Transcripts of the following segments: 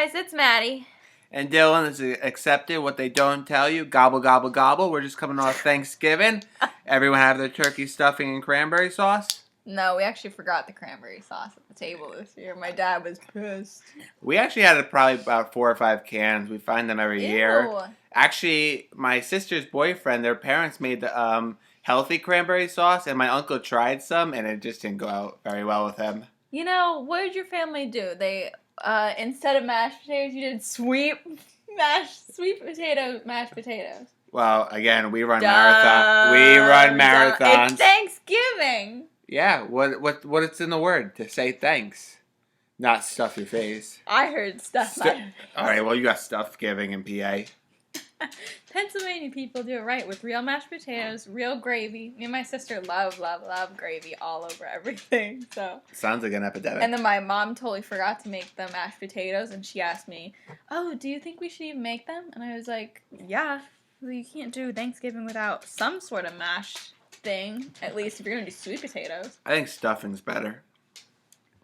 guys, it's Maddie. And Dylan has accepted what they don't tell you. Gobble, gobble, gobble. We're just coming off Thanksgiving. Everyone have their turkey stuffing and cranberry sauce? No, we actually forgot the cranberry sauce at the table this year. My dad was pissed. We actually had probably about 4 or 5 cans. We find them every year. Actually, my sister's boyfriend, their parents made the healthy cranberry sauce, and my uncle tried some, and it just didn't go out very well with him. You know, what did your family do? They, instead of mashed potatoes, you did sweet potato mashed potatoes. Well, again, we run marathons. We run marathons. It's Thanksgiving. Yeah, what it's in the word to say thanks, not stuff your face. I heard stuff. All right, well, you got stuff giving in PA. Pennsylvania people do it right with real mashed potatoes, real gravy. Me and my sister love gravy all over everything. So sounds like an epidemic. And then my mom totally forgot to make the mashed potatoes, and she asked me, "Oh, do you think we should even make them?" And I was like, "Yeah, well, you can't do Thanksgiving without some sort of mash thing. At least if you're gonna do sweet potatoes." I think stuffing's better.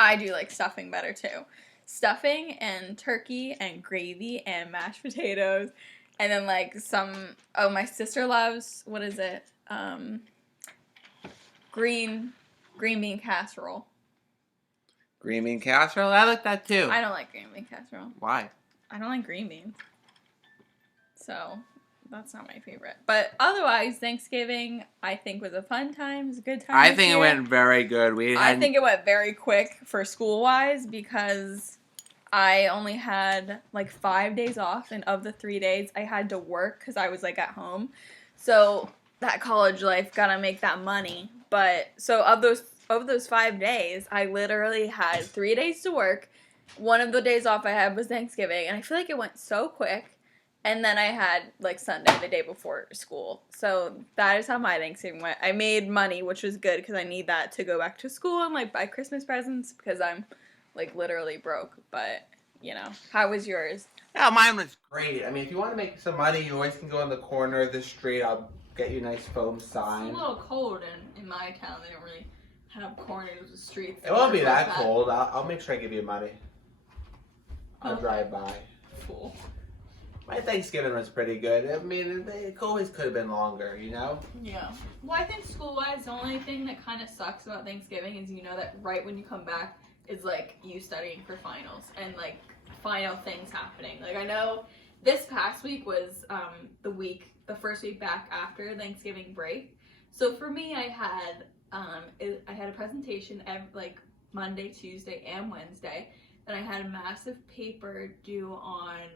I do like stuffing better too. Stuffing and turkey and gravy and mashed potatoes. And then, like, my sister loves, what is it? Green bean casserole. Green bean casserole? I like that, too. I don't like green bean casserole. Why? I don't like green beans. So, that's not my favorite. But otherwise, Thanksgiving, I think, was a fun time. It was a good time I think it went very good. I think it went very quick for school-wise because I only had, like, 5 days off, and of the 3 days, I had to work because I was, like, at home. So, that college life, gotta make that money. But, so, of those 5 days, I literally had 3 days to work. One of the days off I had was Thanksgiving, and I feel like it went so quick. And then I had, like, Sunday, the day before school. So, that is how my Thanksgiving went. I made money, which was good, because I need that to go back to school and, like, buy Christmas presents, because I'm like, literally broke, but, you know. How was yours? Oh, mine was great. I mean, if you want to make some money, you always can go in the corner of the street. I'll get you a nice foam sign. It's a little cold in my town. They don't really have corners of the streets. It won't be that cold. I'll make sure I give you money. I'll drive by. Cool. My Thanksgiving was pretty good. I mean, it always could have been longer, you know? Yeah. Well, I think school-wise, the only thing that kind of sucks about Thanksgiving is you know that right when you come back, is, like, you studying for finals and, like, final things happening. Like, I know this past week was the first week back after Thanksgiving break. So, for me, I had a presentation like Monday, Tuesday, and Wednesday. And I had a massive paper due on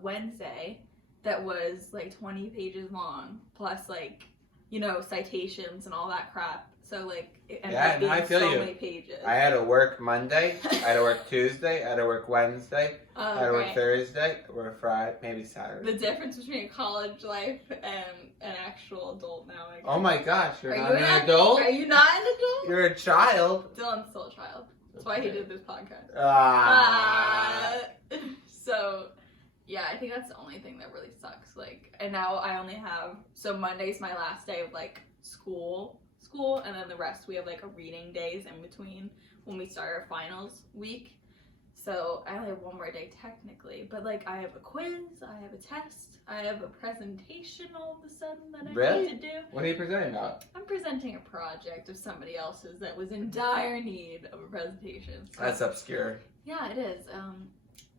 Wednesday that was, like, 20 pages long, plus, like, you know, citations and all that crap. So, like, it ended up being so many pages. I had to work Monday, I had to work Tuesday, I had to work Wednesday, I had to work Thursday, or Friday, maybe Saturday. The difference between college life and an actual adult now. Oh my gosh, you're not an adult? Are you not an adult? You're a child. Dylan's still a child. That's why he did this podcast. So, yeah, I think that's the only thing that really sucks. Like, and now I only have, so Monday's my last day of, like, school, and then the rest we have, like, a reading days in between when we start our finals week. So I only have one more day technically, but, like, I have a quiz, I have a test, I have a presentation all of a sudden that I need to do. What are you presenting about? I'm presenting a project of somebody else's that was in dire need of a presentation. So, that's obscure. Yeah, it is.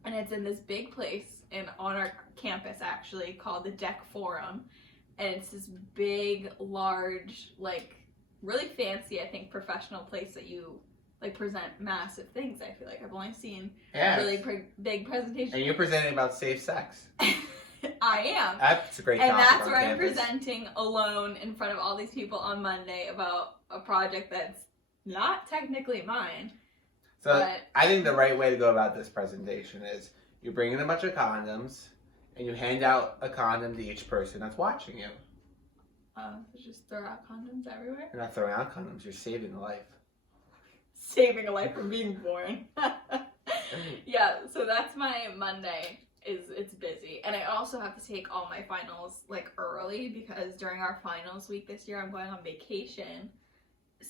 And it's in this big place on our campus, actually, called the Deck Forum. And it's this big, large, like, really fancy, I think, professional place that you, like, present massive things, I feel like. I've only seen really big presentations. And you're presenting about safe sex. I am. That's a great topic. And that's where I'm presenting alone in front of all these people on Monday about a project that's not technically mine. So I think the right way to go about this presentation is you bring in a bunch of condoms and you hand out a condom to each person that's watching you. So just throw out condoms everywhere? You're not throwing out condoms, you're saving a life. Saving a life from being born. Yeah, so that's my Monday. It's busy. And I also have to take all my finals, like, early because during our finals week this year I'm going on vacation.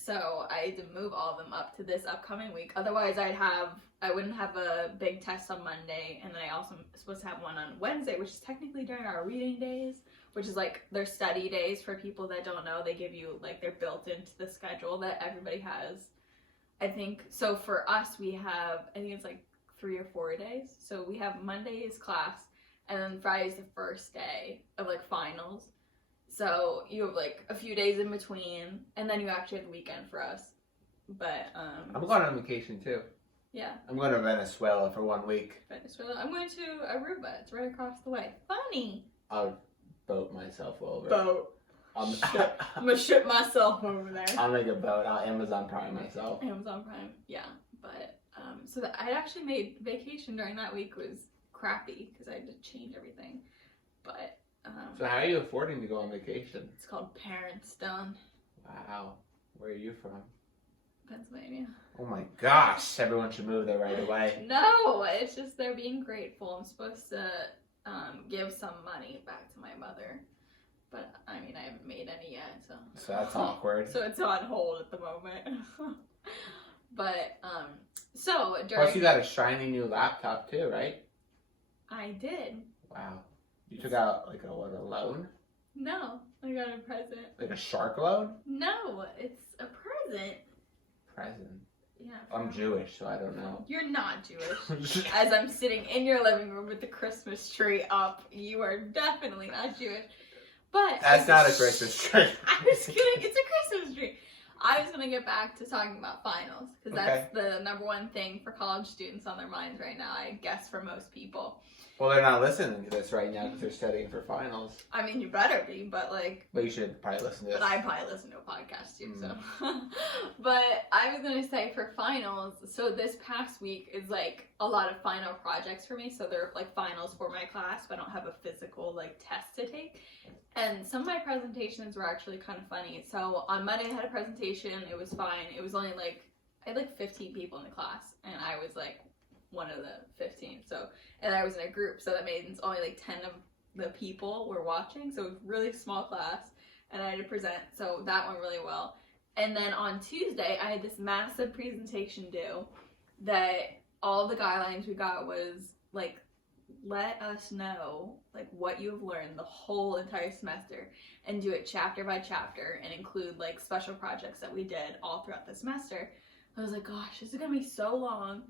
So I had to move all of them up to this upcoming week. Otherwise, I wouldn't have a big test on Monday, and then I also am supposed to have one on Wednesday, which is technically during our reading days, which is like their study days for people that don't know. They give you, like, they're built into the schedule that everybody has. I think, so for us, we have, I think it's like 3 or 4 days. So we have Monday's class, and then Friday's the first day of, like, finals. So you have, like, a few days in between, and then you actually have the weekend for us. But, I'm going on vacation, too. Yeah. I'm going to Venezuela for 1 week. Venezuela. I'm going to Aruba. It's right across the way. Funny. I'll boat myself over. Boat. I'm gonna ship myself over there. I'll make a boat. I'll Amazon Prime myself. Amazon Prime, yeah. But so I actually made vacation during that week was crappy because I had to change everything. But so how are you affording to go on vacation? It's called Parents Done. Wow. Where are you from? Pennsylvania. Oh my gosh! Everyone should move there right away. No, it's just they're being grateful. I'm supposed to give some money back to my mother. But, I mean, I haven't made any yet, so... So that's awkward. So it's on hold at the moment. But, so, during... Plus you got a shiny new laptop, too, right? I did. Wow. You took out, like, a loan? No, I got a present. Like a shark loan? No, it's a present. Present? Yeah. I'm Jewish, so I don't know. You're not Jewish. As I'm sitting in your living room with the Christmas tree up, you are definitely not Jewish. But that's not a Christmas tree. I was kidding. It's a Christmas tree. I was gonna get back to talking about finals because that's the number one thing for college students on their minds right now. I guess for most people. Well, they're not listening to this right now because they're studying for finals. I mean, you better be, but like. But you should probably listen to this. But I probably listen to a podcast too, so. But I was gonna say for finals, so this past week is like a lot of final projects for me. So they're like finals for my class, but I don't have a physical like test to take. And some of my presentations were actually kind of funny. So on Monday I had a presentation. It was fine. It was only like, I had like 15 people in the class, and I was like one of the 15. So, and I was in a group, so that means only like 10 of the people were watching. So it was a really small class, and I had to present. So that went really well. And then on Tuesday, I had this massive presentation due that all the guidelines we got was like, let us know like what you have learned the whole entire semester and do it chapter by chapter and include like special projects that we did all throughout the semester. I was like, gosh, this is gonna be so long.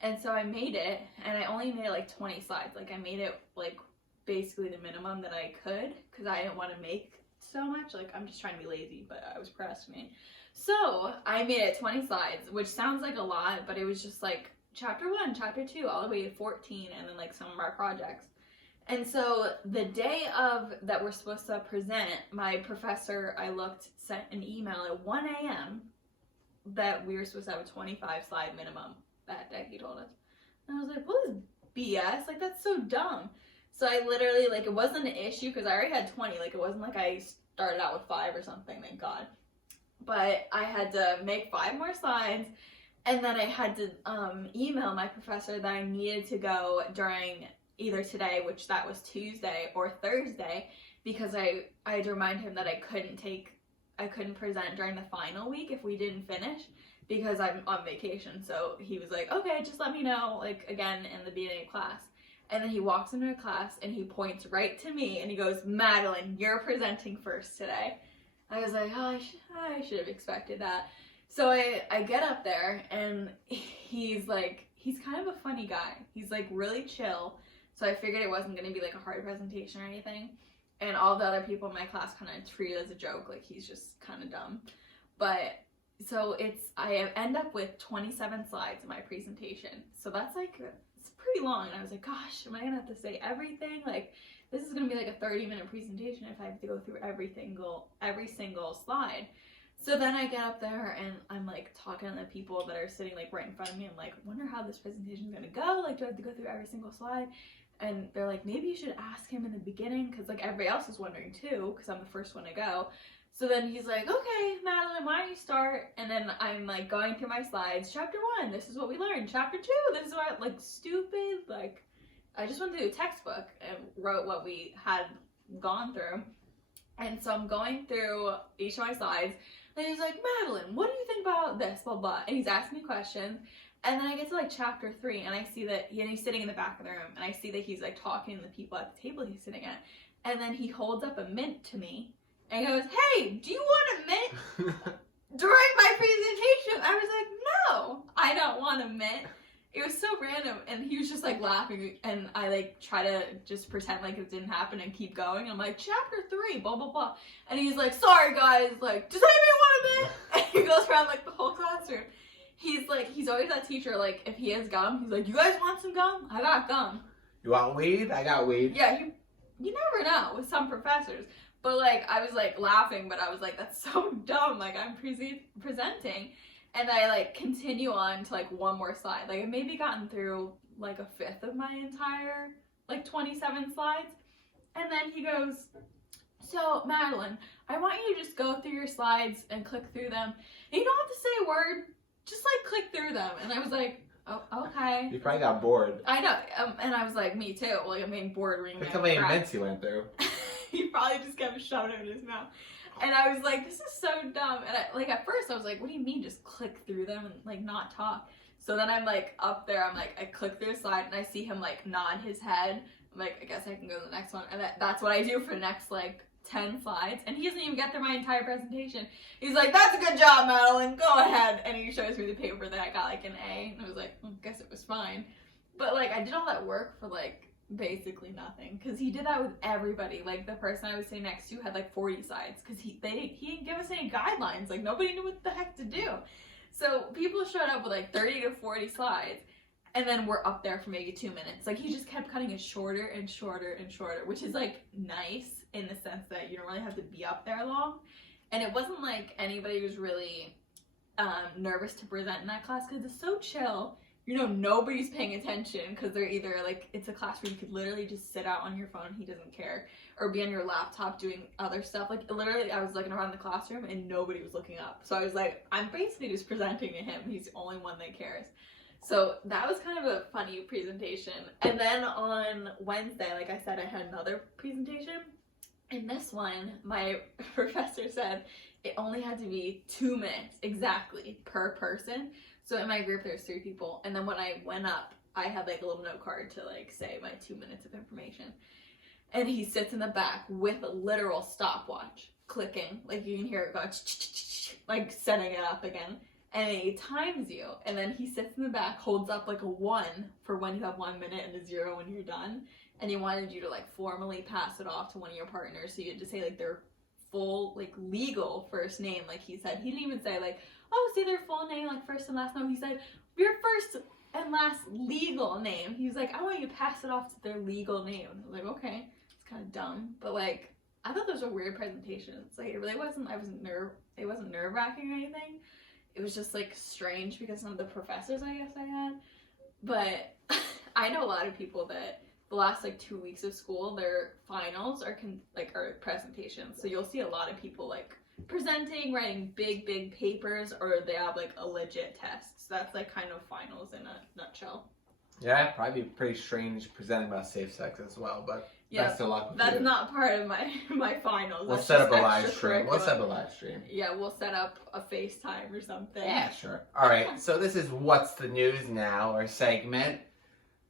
And so I made it, and I only made like 20 slides. Like I made it like basically the minimum that I could because I didn't want to make so much. Like I'm just trying to be lazy, but I was procrastinating. So I made it 20 slides, which sounds like a lot, but it was just like chapter 1, chapter 2, all the way to 14, and then like some of our projects. And so the day of that we're supposed to present, my professor, I looked, sent an email at 1 a.m. that we were supposed to have a 25 slide minimum that day, he told us. And I was like, what is BS? Like, that's so dumb. So I literally, like, it wasn't an issue because I already had 20. Like, it wasn't like I started out with 5 or something, thank God. But I had to make 5 more slides. And then I had to email my professor that I needed to go during either today, which that was Tuesday, or Thursday, because I had to remind him that I couldn't present during the final week if we didn't finish because I'm on vacation. So he was like, okay, just let me know, like, again in the beginning of class. And then he walks into a class and he points right to me and he goes, Madeline, you're presenting first today. I was like, oh, I should have expected that. So I get up there and he's kind of a funny guy. He's like really chill. So I figured it wasn't going to be like a hard presentation or anything. And all the other people in my class kind of treat it as a joke. Like he's just kind of dumb. But so I end up with 27 slides in my presentation. So that's like, it's pretty long. And I was like, gosh, am I going to have to say everything? Like this is going to be like a 30-minute presentation if I have to go through every single slide. So then I get up there and I'm like talking to the people that are sitting like right in front of me. I'm like, wonder how this presentation is gonna go. Like, do I have to go through every single slide? And they're like, maybe you should ask him in the beginning because like everybody else is wondering too because I'm the first one to go. So then he's like, okay, Madeline, why don't you start? And then I'm like going through my slides. Chapter 1, this is what we learned. Chapter 2, this is what, like, stupid. Like, I just went through a textbook and wrote what we had gone through. And so I'm going through each of my slides. And he's like, Madeline, what do you think about this, blah, blah. And he's asking me questions. And then I get to like chapter 3, and I see that he's sitting in the back of the room, and I see that he's like talking to the people at the table he's sitting at. And then he holds up a mint to me, and he goes, hey, do you want a mint? During my presentation, I was like, no, I don't want a mint. It was so random, and he was just like laughing, and I like try to just pretend like it didn't happen and keep going. I'm like, chapter 3, blah, blah, blah. And he's like, sorry guys, like, does anybody want a mint? And he goes around like the whole classroom. He's like, he's always that teacher, like, if he has gum, he's like, you guys want some gum? I got gum. You want weed? I got weed. Yeah, you never know with some professors. But like, I was like laughing, but I was like, that's so dumb. Like, I'm presenting. And I like continue on to like one more slide. Like, I maybe gotten through like a fifth of my entire like 27 slides. And then he goes, so Madeline, I want you to just go through your slides and click through them. And you don't have to say a word, just like click through them. And I was like, oh, okay. You probably got bored. I know. And I was like, me too. Like, I'm getting bored reading. Look how many mints you went through. He probably just kept shoving it in his mouth. And I was like, this is so dumb. And I, like, at first I was like, what do you mean just click through them and like not talk? So then I'm like up there, I'm like, I click through a slide and I see him like nod his head. I'm like, I guess I can go to the next one. And that's what I do for the next like 10 slides. And he doesn't even get through my entire presentation. He's like, that's a good job, Madeline, go ahead. And he shows me the paper that I got like an A. And I was like, I guess it was fine. But like, I did all that work for like basically nothing, because he did that with everybody. Like, the person I was sitting next to had like 40 slides, because he didn't give us any guidelines. Like, nobody knew what the heck to do. So people showed up with like 30 to 40 slides, and then we're up there for maybe 2 minutes. Like, he just kept cutting it shorter and shorter and shorter, which is like nice in the sense that you don't really have to be up there long. And it wasn't like anybody was really nervous to present in that class, because it's so chill. You know, nobody's paying attention, because they're either like, it's a class where you could literally just sit out on your phone, he doesn't care, or be on your laptop doing other stuff. Like, literally, I was looking around the classroom and nobody was looking up. So I was like, I'm basically just presenting to him. He's the only one that cares. So that was kind of a funny presentation. And then on Wednesday, like I said, I had another presentation. In this one, my professor said it only had to be 2 minutes exactly per person. So in my group, there's 3 people. And then when I went up, I had like a little note card to like say my 2 minutes of information. And he sits in the back with a literal stopwatch clicking. Like, you can hear it go, like setting it up again. And he times you. And then he sits in the back, holds up like a 1 for when you have 1 minute and a 0 when you're done. And he wanted you to like formally pass it off to one of your partners. So you had to say like their full, like, legal first name. Like he said, he didn't even say like, oh, say their full name, like first and last name. He said, your first and last legal name. He was like, I want you to pass it off to their legal name. I was like, okay. It's kind of dumb. But like, I thought those were weird presentations. Like, it really wasn't, it wasn't nerve-wracking or anything. It was just like strange because some of the professors I guess I had. But I know a lot of people that the last like 2 weeks of school, their finals are presentations. So you'll see a lot of people like presenting, writing big papers, or they have like a legit test. So that's like kind of finals in a nutshell. Yeah, it'd probably be pretty strange presenting about safe sex as well, but yeah, best of luck with that's you. Not part of my finals. We'll set up a live stream. Yeah, we'll set up a FaceTime or something. Yeah, sure. All right, so this is What's the News Now, our segment.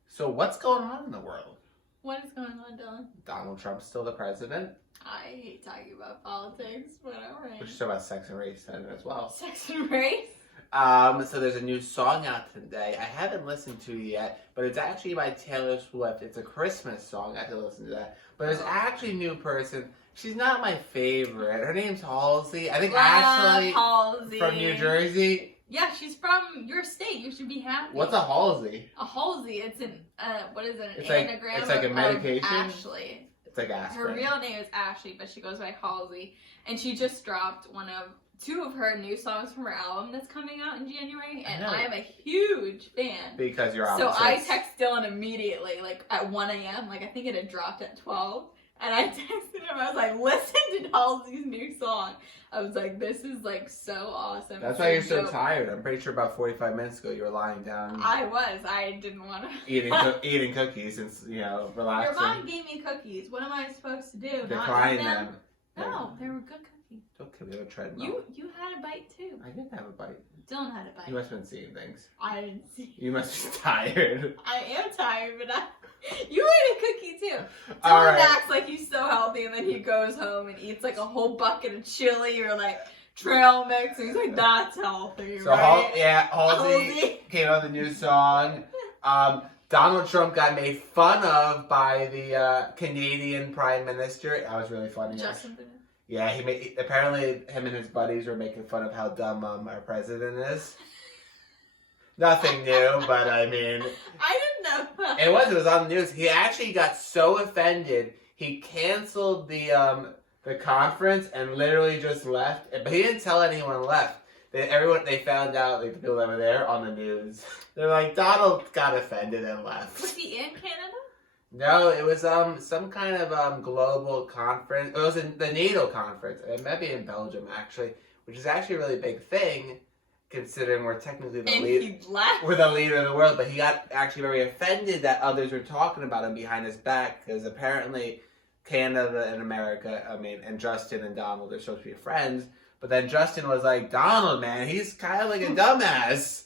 So what's going on in the world? What is going on, Dylan? Donald Trump's still the president. I hate talking about politics, but alright. We should talk about sex and race as well. Sex and race? So there's a new song out today. I haven't listened to it yet, but it's actually by Taylor Swift. It's a Christmas song. I have to listen to that. But there's actually a new person. She's not my favorite. Her name's Halsey. I think Ashley Halsey from New Jersey. Yeah, she's from your state. You should be happy. What's a Halsey? A Halsey. It's an what is it? An anagram. It's like a medication. Ashley. It's like Ashley. Her real name is Ashley, but she goes by Halsey, and she just dropped two of her new songs from her album that's coming out in January, and I am a huge fan. Because you're So I text Dylan immediately, like at 1 a.m. Like I think it had dropped at 12. And I texted him, I was like, listen to Halsey's new song. I was like, this is like so awesome. That's why you're so tired. I'm pretty sure about 45 minutes ago you were lying down. I didn't want to. Eating cookies and, relaxing. Your mom gave me cookies. What am I supposed to do? Decline them. No, they were good cookies. cookie. Okay, we have a treadmill. You had a bite too. I did have a bite. Dylan had a bite. You must have been seeing things. I didn't see. You must be tired. I am tired, but you ate a cookie too. All Dylan right. acts like he's so healthy, and then he goes home and eats like a whole bucket of chili or like trail mix. And he's like, "That's healthy, So right?" Halsey came out with a new song. Donald Trump got made fun of by the Canadian Prime Minister. That was really funny. Justin Bieber. Yeah, apparently him and his buddies were making fun of how dumb our president is. Nothing new, but I mean, I didn't know that. it was on the news. He actually got so offended he canceled the conference and literally just left. But he didn't tell anyone left. They found out, like the people that were there, on the news. They're like, Donald got offended and left. Was he in Canada? No, it was some kind of global conference. It was the NATO conference. It might be in Belgium actually, which is actually a really big thing, considering we're technically we're the leader of the world. But he got actually very offended that others were talking about him behind his back, because apparently Canada and America, and Justin and Donald are supposed to be friends. But then Justin was like, Donald, man, he's kind of like a dumbass.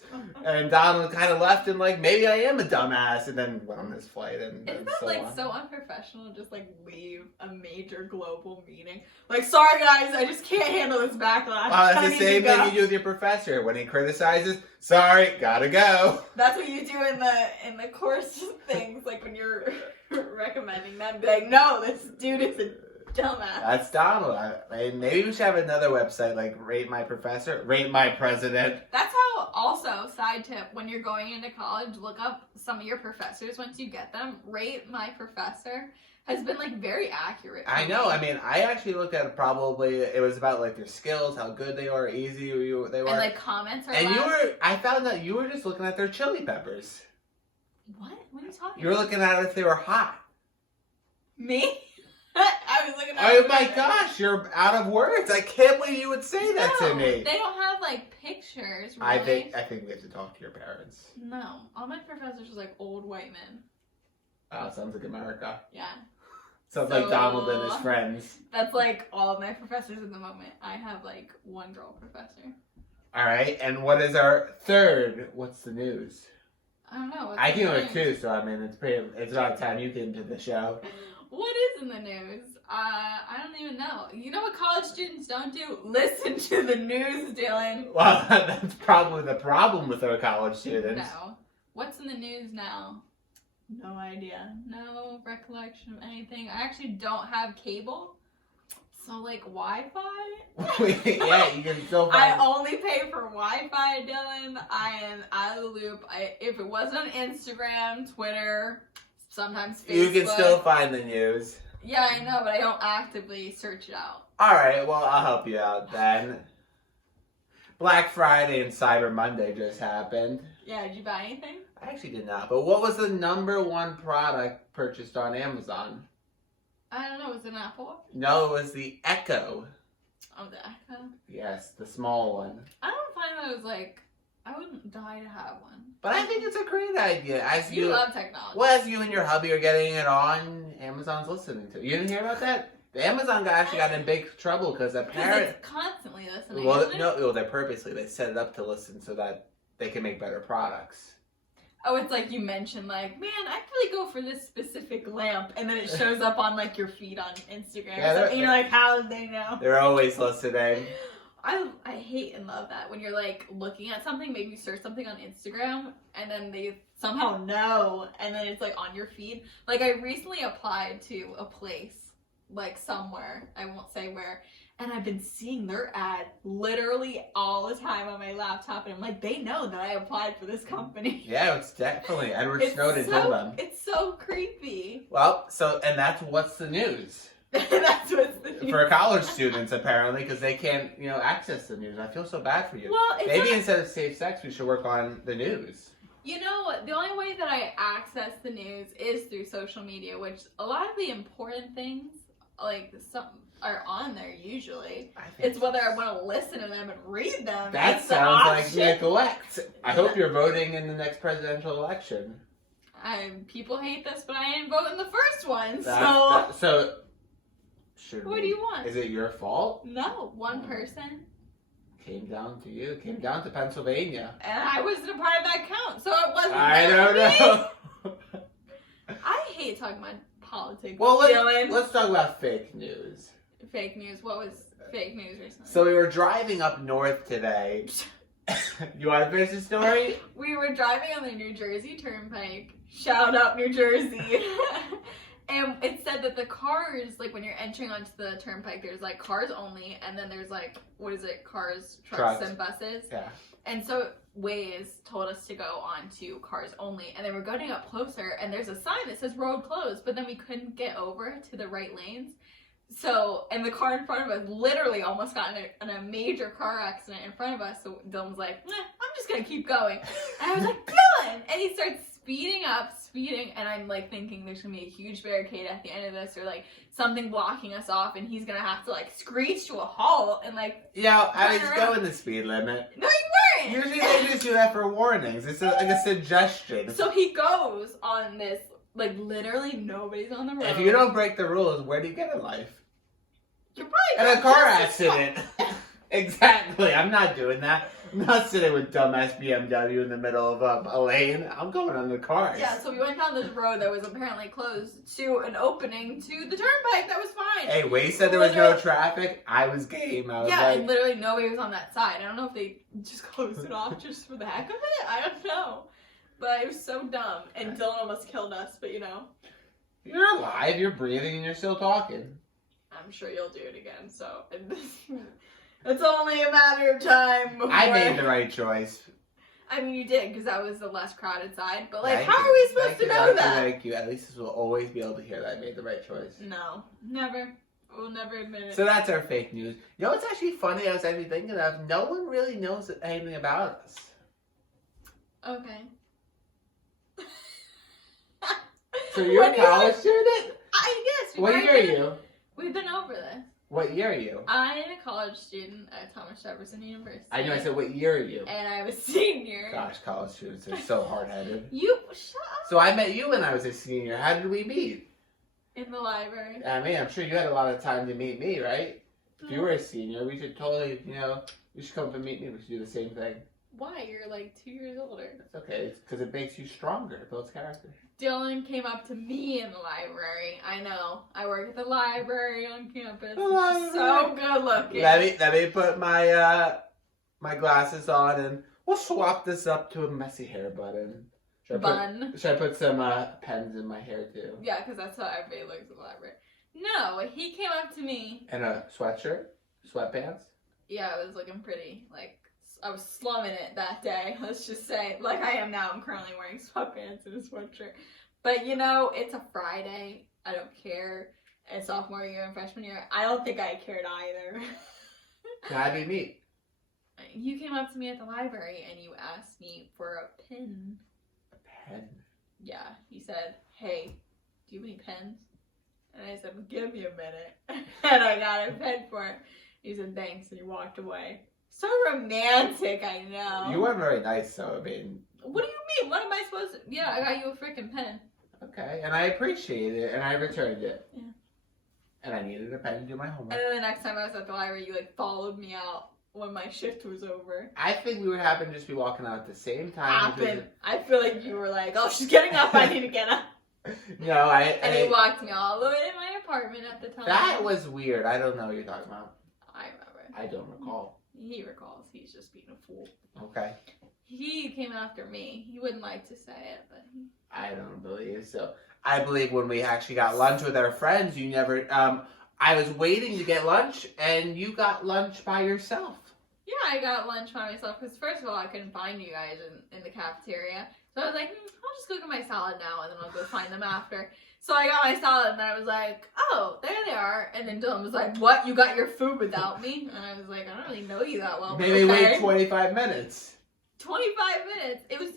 And Donald kind of left him like, maybe I am a dumbass. And then went on his flight. Isn't that so unprofessional? Just like leave a major global meeting. Like, sorry guys, I just can't handle this backlash. That's the same thing you do with your professor. When he criticizes, sorry, gotta go. That's what you do in the course things, like when you're recommending them. Be like, no, this dude is a dumbass. That's Donald. Maybe we should have another website like Rate My Professor, Rate My President. That's how, also, side tip, when you're going into college, look up some of your professors once you get them. Rate My Professor has been like very accurate. I know. I actually looked at it was about like their skills, how good they are, easy they were. And like comments are And allowed. I found that you were just looking at their chili peppers. What? What are you talking You were about? looking at if they were hot. Me? I was looking at Oh my gosh, you're out of words. I can't believe you would say that to me. They don't have like pictures, really. I think we have to talk to your parents. No. All my professors are like old white men. Oh, sounds like America. Yeah. Sounds like Donald and his friends. That's like all of my professors at the moment. I have like one girl professor. Alright, and what is our third? What's the news? I don't know. I came with two, so it's about time you came to the show. What is in the news? I don't even know. You know what college students don't do? Listen to the news, Dylan. Well, that's probably the problem with our college students. No. What's in the news now? No idea. No recollection of anything. I actually don't have cable. So, like, Wi-Fi? Yeah, you can still find I only pay for Wi-Fi, Dylan. I am out of the loop. If it wasn't on Instagram, Twitter, sometimes Facebook. You can still find the news. Yeah, I know, but I don't actively search it out. Alright, well, I'll help you out then. Black Friday and Cyber Monday just happened. Yeah, did you buy anything? I actually did not, but what was the #1 product purchased on Amazon? I don't know. Was it an Apple Watch? No, it was the Echo. Oh, the Echo? Yes, the small one. I don't find that it was like, I wouldn't die to have one. But I think it's a great idea. As you love technology. Well, as you and your hubby are getting it on, Amazon's listening to it. You didn't hear about that? The Amazon guy actually got in big trouble because apparently... it's constantly listening. Well, they purposely, they set it up to listen so that they can make better products. Oh, it's like you mentioned, like, man, I'd really go for this specific lamp, and then it shows up on, like, your feed on Instagram. Yeah, and you're like, how did they know? They're always listening. I hate and love that when you're, like, looking at something, maybe you search something on Instagram, and then they somehow know, and then it's, like, on your feed. Like, I recently applied to a place, like, somewhere, I won't say where, and I've been seeing their ad literally all the time on my laptop, and I'm like, they know that I applied for this company. Yeah, it's definitely Edward Snowden told them. It's so creepy. Well, and that's what's the news. That's what's the news. For college students, apparently, because they can't, access the news. I feel so bad for you. Well, maybe instead of safe sex, we should work on the news. You know, the only way that I access the news is through social media, which a lot of the important things, like, some are on there usually. It's whether I want to listen to them and read them. That sounds like neglect. I hope you're voting in the next presidential election. People hate this, but I didn't vote in the first one, So What do you want? Is it your fault? No, one person. Came down to you. Came down to Pennsylvania. And I wasn't a part of that count, so it wasn't. I don't know. I hate talking about politics. Well, Dylan. let's talk about fake news. Fake news. What was fake news recently? So we were driving up north today. You want to finish the story? We were driving on the New Jersey Turnpike. Shout out New Jersey. And it said that the cars, like when you're entering onto the turnpike, there's like cars only, and then there's like, what is it, cars, trucks, and buses. Yeah. And so Waze told us to go on to cars only, and then we're going up closer, and there's a sign that says road closed, but then we couldn't get over to the right lanes. So, and the car in front of us literally almost got in a major car accident in front of us, so Dylan was like, I'm just gonna keep going. And I was like, Dylan! And he starts speeding, and I'm like thinking there's gonna be a huge barricade at the end of this, or like something blocking us off, and he's gonna have to like screech to a halt and like. Yeah, I was going the speed limit. No, you weren't. Usually they just do that for warnings. It's like a suggestion. So he goes on this, like literally nobody's on the road. If you don't break the rules, where do you get in life? You're probably In a car accident. Exactly. I'm not doing that. I'm not sitting with dumbass BMW in the middle of a lane. I'm going on the cars. Yeah, so we went down this road that was apparently closed to an opening to the turnpike. That was fine. Hey, Waze said there was no traffic. I was game. I was like, and literally nobody was on that side. I don't know if they just closed it off just for the heck of it. I don't know. But it was so dumb. And Dylan almost killed us, but you know. You're alive, you're breathing, and you're still talking. I'm sure you'll do it again, so. It's only a matter of time before. I made the right choice. I mean, you did, because that was the less crowded side. But, like, Thank how you. are we supposed to know that? Thank you. At least we'll always be able to hear that I made the right choice. No. Never. We'll never admit it. So that's our fake news. You know what's actually funny I was actually thinking of? No one really knows anything about us. Okay. So you're a college student? I guess. What year are you? We've been over this. What year are you? I'm a college student at Thomas Jefferson University. I know, I said what year are you? And I'm a senior. Gosh, college students are so hard-headed. You, shut up. So I met you when I was a senior. How did we meet? In the library. I mean, I'm sure you had a lot of time to meet me, right? If you were a senior, we should totally, you should come up and meet me. We should do the same thing. Why? You're like 2 years older. It's okay. It's because it makes you stronger. It builds character. Dylan came up to me in the library. I know. I work at the library on campus. So good looking. Let me put my my glasses on and we'll swap this up to a messy hair button. Should I put some pens in my hair too? Yeah, because that's how everybody looks at the library. No, he came up to me. In a sweatshirt? Sweatpants? Yeah, I was looking pretty, like, I was slumming it that day, let's just say. Like I am now, I'm currently wearing sweatpants and a sweatshirt. But it's a Friday. I don't care. And sophomore year and freshman year, I don't think I cared either. How'd we meet? You came up to me at the library and you asked me for a pen. A pen? Yeah, you said, hey, do you have any pens? And I said, well, give me a minute. And I got a pen for it. He said, thanks, and he walked away. So romantic, I know. You weren't very nice, though. I mean... What do you mean? What am I supposed to... Yeah, I got you a freaking pen. Okay, and I appreciate it, and I returned it. Yeah. And I needed a pen to do my homework. And then the next time I was at the library, you, followed me out when my shift was over. I think we would happen to just be walking out at the same time. I feel like you were like, oh, she's getting up, I need to get up. No, And he walked me all the way to my apartment at the time. That was weird. I don't know what you're talking about. I remember. I don't recall. He recalls. He's just being a fool. Okay. He came after me. He wouldn't like to say it, but I don't believe so. I believe when we actually got lunch with our friends, you never... I was waiting to get lunch, and you got lunch by yourself. Yeah, I got lunch by myself, because first of all, I couldn't find you guys in the cafeteria. So I was like, I'll just go get my salad now, and then I'll go find them after. So I got my salad, and then I was like, oh, there they are. And then Dylan was like, what? You got your food without me? And I was like, I don't really know you that well. Maybe wait 25 minutes. 25 minutes? It was,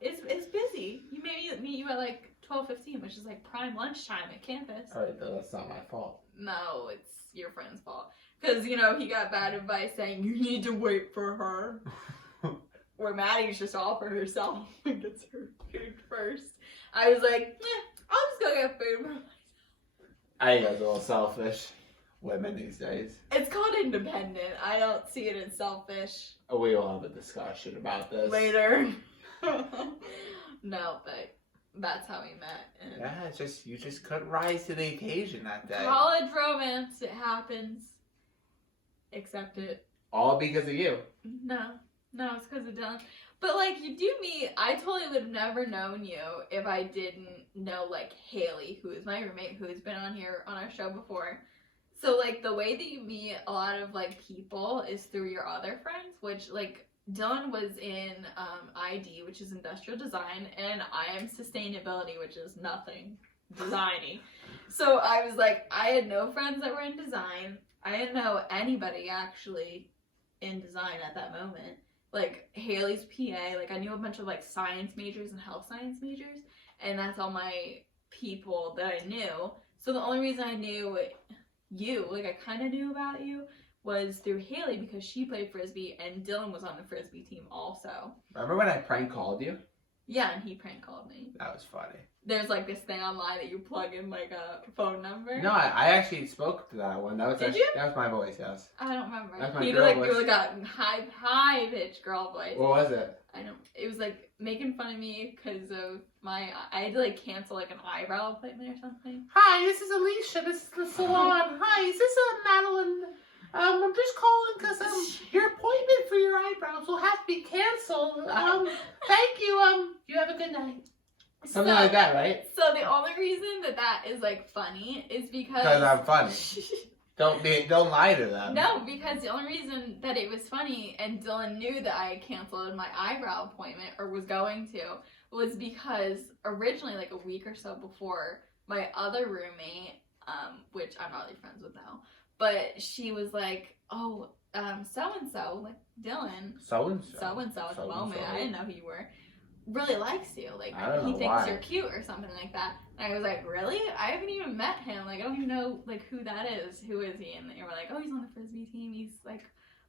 it's busy. You made me meet you at like 12:15, which is like prime lunchtime at campus. Alright, though, that's not my fault. No, it's your friend's fault. Because, he got bad advice saying, you need to wait for her. Where Maddie's just all for herself and gets her food first. I was like, I'll just go get food for myself. I think I was a little selfish. women these days. It's called independent. I don't see it as selfish. Oh, we will have a discussion about this later. No, but that's how we met. And yeah, it's just you just couldn't rise to the occasion that day. college romance, it happens. Accept it. All because of you. No, it's because of Dylan. But like, you do meet. I totally would have never known you if I didn't know like Haley, who is my roommate, who has been on here on our show before. So like the way that you meet a lot of like people is through your other friends, which like Dylan was in ID, which is industrial design, and I am sustainability, which is nothing designy. So I was like, I had no friends that were in design. I didn't know anybody actually in design at that moment. Like Haley's PA, like I knew a bunch of like science majors and health science majors, and that's all my people that I knew. So the only reason I knew you, like I kind of knew about you, was through Haley because she played Frisbee and Dylan was on the Frisbee team also. Remember when I prank called you? Yeah, and he prank called me. That was funny. There's like this thing online that you plug in like a phone number. No, I actually spoke to that one. That was Did you? That was my voice, yes. I don't remember. That's my He girl like voice. do like a high pitched girl voice. What was it? I don't. It was like making fun of me because of my. I had to like cancel like an eyebrow appointment or something. Hi, this is Alicia. This is the salon. Hi, is this Madeline? I'm just calling because your appointment for your eyebrows will have to be canceled. Thank you. You have a good night. Something like that, right? So the only reason that is like funny is because I'm funny. Don't lie to them. No, because the only reason that it was funny and Dylan knew that I had canceled my eyebrow appointment or was going to was because originally like a week or so before my other roommate, which I'm not really friends with now, but she was like, oh, so-and-so, like Dylan, so-and-so at the moment, I didn't know who you were, really likes you, like he thinks you're cute or something like that. And I was like, really? I haven't even met him, like I don't even know like who that is. Who is he? And they were like, oh, he's on the Frisbee team, he's like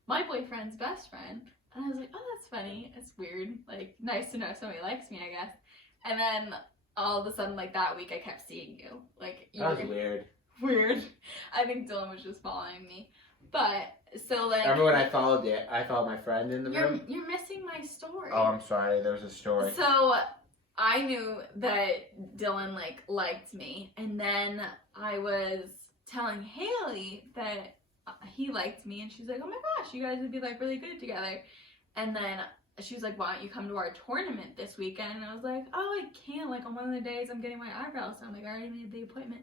my boyfriend's best friend. And I was like, oh, that's funny, it's weird, like nice to know somebody likes me, I guess. And then all of a sudden, like that week I kept seeing you, like that was weird. I think Dylan was just following me. But so like, remember when I followed you? I followed my friend in the room. You're missing my story. Oh, I'm sorry. There was a story. So I knew that Dylan like liked me, and then I was telling Haley that he liked me, and she's like, "Oh my gosh, you guys would be like really good together." And then she was like, "Why don't you come to our tournament this weekend?" And I was like, "Oh, I can't. Like on one of the days, I'm getting my eyebrows done. Like I already made the appointment."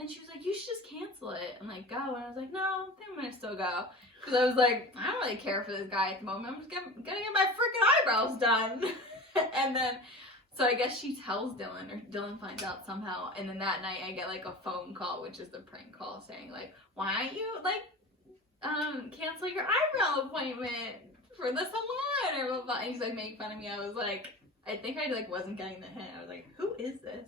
And she was like, "You should just cancel it and like go." And I was like, "No, I think I'm gonna still go," because I was like, I don't really care for this guy at the moment. I'm just gonna get my freaking eyebrows done. And then, so I guess she tells Dylan, or Dylan finds out somehow. And then that night, I get like a phone call, which is the prank call, saying like, "Why don't you like cancel your eyebrow appointment for the salon?" or blah, blah. And he's like making fun of me. I was like, I think I like wasn't getting the hint. I was like, who is this?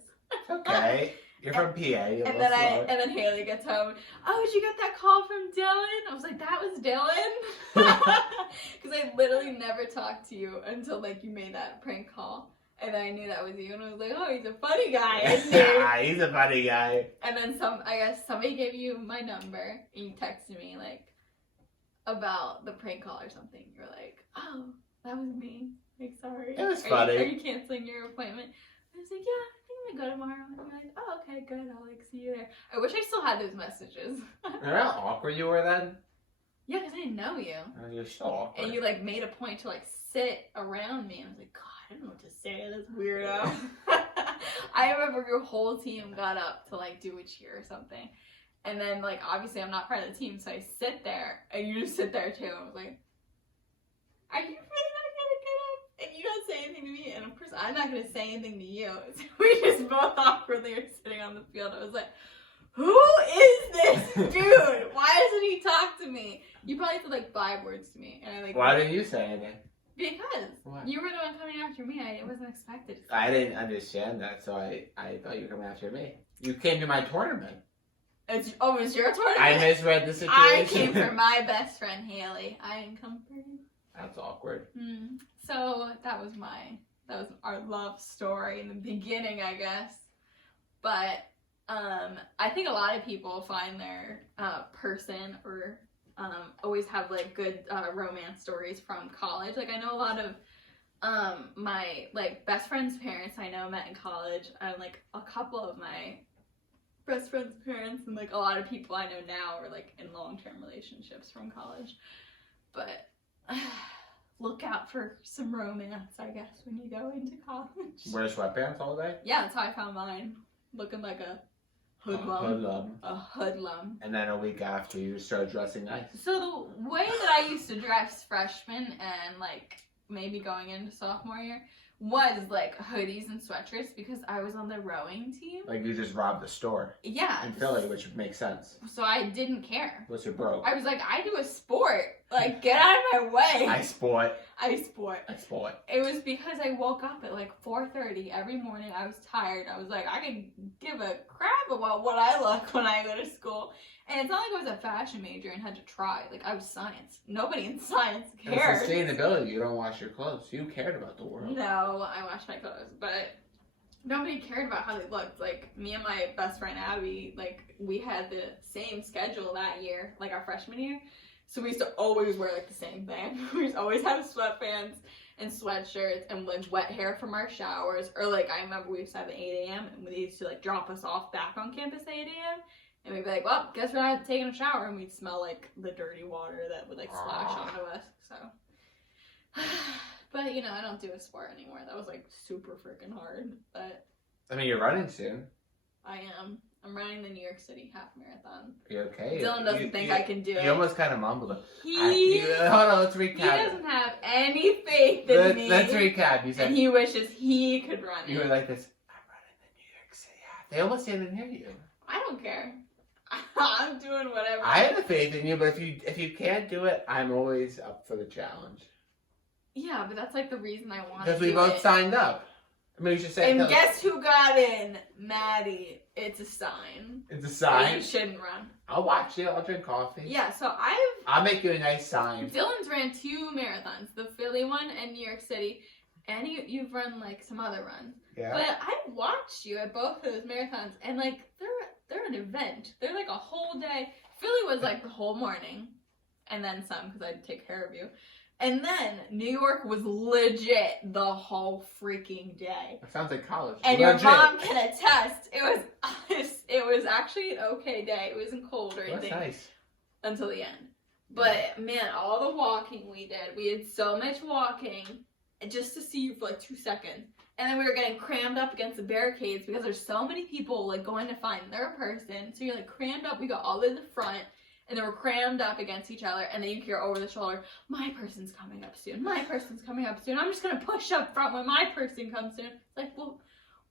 Okay. You're from PA. And then Haley gets home. "Oh, did you get that call from Dylan?" I was like, "That was Dylan," because I literally never talked to you until like you made that prank call, and then I knew that was you, and I was like, "Oh, he's a funny guy." He's a funny guy. And then I guess somebody gave you my number, and you texted me like about the prank call or something. You were like, "Oh, that was me. Like, sorry. It was funny. Are you canceling your appointment?" And I was like, "Yeah, I think I'm gonna go tomorrow." And you're like, "Oh, okay, good. I'll like see you there." I wish I still had those messages. Remember how awkward you were then? Yeah, because I didn't know you. Oh, you're so awkward. And you like made a point to like sit around me. And I was like, God, I don't know what to say to this weirdo. I remember your whole team got up to like do a cheer or something. And then like obviously I'm not part of the team, so I sit there and you just sit there too. I was like, are you really not gonna get up? And you don't say anything to me, and of course I'm not gonna say anything to you. So we just both awkwardly are sitting on the field. I was like, who is this dude? Why doesn't he talk to me? You probably said like 5 words to me, and I like. Why didn't you say anything? Because what? You were the one coming after me. I wasn't expected. I didn't understand that, so I thought you were coming after me. You came to my tournament. It was your tournament? I misread the situation. I came for my best friend Haley. I didn't come for you. That's awkward. So that was our love story in the beginning, I guess. But I think a lot of people find their person or always have like good romance stories from college. Like I know a lot of my like best friend's parents I know met in college. Like a couple of my best friend's parents and like a lot of people I know now are like in long-term relationships from college. But look out for some romance, I guess, when you go into college. Wear sweatpants all day? Yeah, that's how I found mine. Looking like a hoodlum. A hoodlum. And then a week after, you start dressing nice. So the way that I used to dress freshman and like maybe going into sophomore year was like hoodies and sweatshirts because I was on the rowing team. Like you just robbed the store. Yeah. In Philly, which makes sense. So I didn't care. What's your broke? I was like, I do a sport. Like, get out of my way. I sport. It was because I woke up at like 4:30 every morning. I was tired. I was like, I can give a crap about what I look when I go to school. And it's not like I was a fashion major and had to try. Like, I was science. Nobody in science cares. And sustainability, you don't wash your clothes. You cared about the world. No, I wash my clothes. But nobody cared about how they looked. Like, me and my best friend Abby, like, we had the same schedule that year, like our freshman year. So we used to always wear like the same thing. We used to always have sweatpants and sweatshirts and like wet hair from our showers. Or like I remember we used to have an 8 a.m. and they used to like drop us off back on campus at 8 a.m. And we'd be like, well, guess we're not taking a shower. And we'd smell like the dirty water that would like splash onto us. So, but you know, I don't do a sport anymore. That was like super freaking hard. But I mean, you're running soon. I am. I'm running the New York City half marathon. You okay? Dylan doesn't think I can do it. You almost kind of mumbled it. Hold on, let's recap. He doesn't have any faith in me. Let's recap. You said, and he wishes he could run it. You were like this, I'm running the New York City half. They almost didn't hear you. I don't care. I'm doing whatever. I have faith in you, but if you can't do it, I'm always up for the challenge. Yeah, but that's like the reason I want to do it. Because we both signed up. I mean, we should say. And guess who got in? Maddie. It's a sign. It's a sign. You shouldn't run. I'll watch you. I'll drink coffee. Yeah, so I'll make you a nice sign. Dylan's ran 2 marathons, the Philly one and New York City, and you've run like some other runs. Yeah. But I've watched you at both of those marathons, and like they're an event. They're like a whole day. Philly was like the whole morning, and then some because I'd take care of you. And then New York was legit the whole freaking day. That sounds like college. And legit. Your mom can attest. It was actually an okay day. It wasn't cold or anything. That's nice. Until the end. But man, all the walking we did. We did so much walking just to see you for like 2 seconds. And then we were getting crammed up against the barricades because there's so many people like going to find their person. So you're like crammed up. We got all the way to the front. And they were crammed up against each other, and then you hear over the shoulder, my person's coming up soon, my person's coming up soon, I'm just gonna push up front when my person comes soon. It's like, well,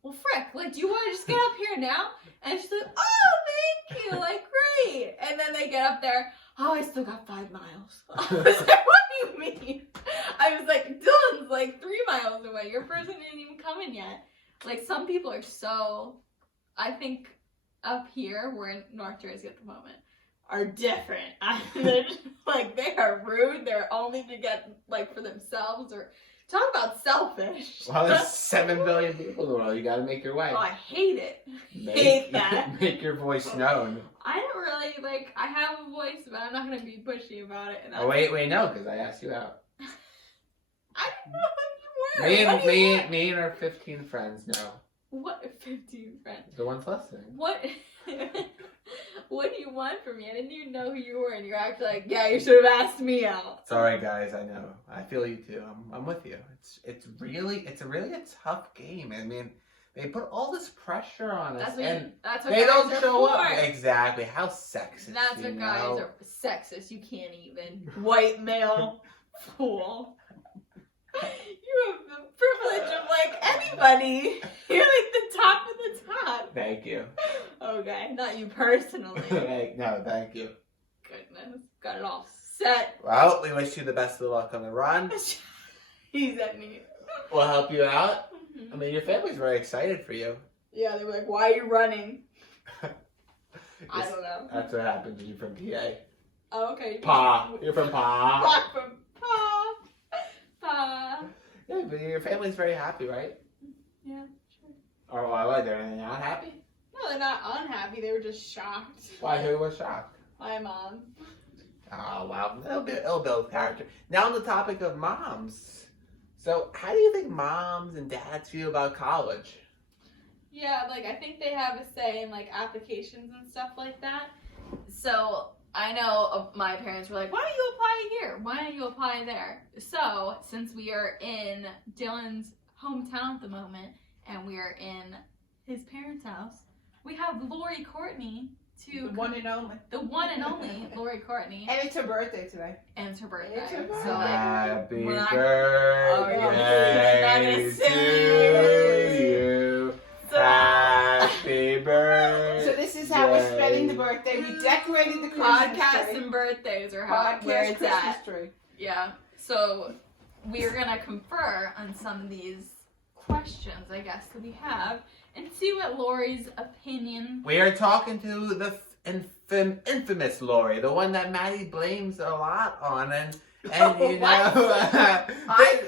frick, like, do you wanna just get up here now? And she's like, oh, thank you, like, great. And then they get up there, oh, I still got 5 miles. I was like, what do you mean? I was like, Dylan's like 3 miles away, your person ain't even coming yet. Like, some people are so, I think up here, we're in North Jersey at the moment, are different. They're just, like, they are rude. They're only to get, like, for themselves. Or talk about selfish. Well, there's 7 billion people in the world. You gotta make your way. Oh, I hate it. Hate that. Make your voice known. I don't really, like, I have a voice, but I'm not gonna be pushy about it. And oh, wait, no, because I asked you out. I didn't know who you were. Me and our 15 friends know. What 15 friends? The ones listening. What? What do you want from me? I didn't even know who you were, and you're actually like, yeah, you should have asked me out. It's alright, guys. I know. I feel you too. I'm with you. It's really a tough game. I mean, they put all this pressure on us, that's what they guys don't are show for. up. Exactly. How sexist. That's what guys are sexist. You can't even white male fool. You have the privilege of like anybody. You're like the top of the top. Thank you. Okay, not you personally. No, thank you. Goodness, got it all set. Well, we wish you the best of luck on the run. He's at me. We'll help you out. Mm-hmm. I mean, your family's very excited for you. Yeah, they were like, why are you running? I don't know. That's what happens when you're from PA. Oh, okay. Pa. You're from Pa. Pa from Pa. Pa. Yeah, but your family's very happy, right? Yeah, sure. Or why? They're not happy? No, definitely not unhappy. They were just shocked. Why? Who was shocked? My mom. Oh, wow. It'll build character. Now on the topic of moms. So, how do you think moms and dads feel about college? Yeah, like, I think they have a say in, like, applications and stuff like that. So, I know my parents were like, why don't you apply here? Why don't you apply there? So, since we are in Dylan's hometown at the moment, and we are in his parents' house, we have Lori Courtney to... The one and only. The one and only Lori Courtney. And it's her birthday today. And it's her birthday. It's her birthday. So, like, Happy we're not- birthday to you. Happy birthday. So this is how we're spending the birthday. We decorated the Christmas Podcasts tree. and birthdays are how where Podcast it's Christmas at. tree. Yeah. So we're gonna confer on some of these questions, I guess, that we have, and see what Lori's opinion. We are talking to the infamous Lori, the one that Maddie blames a lot on, and you What? know.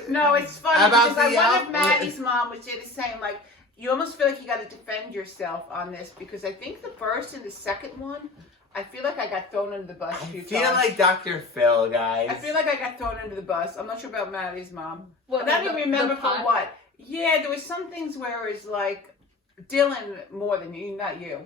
No, it's funny About because the one of Maddie's mom was the same. Like, you almost feel like you got to defend yourself on this because I think the first and the second one, I feel like I got thrown under the bus a few I feel times. like Dr. Phil, guys. I feel like I got thrown under the bus. I'm not sure about Maddie's mom. What, I don't even remember the for pod- what. Yeah, there was some things where it was like Dylan more than you, not you.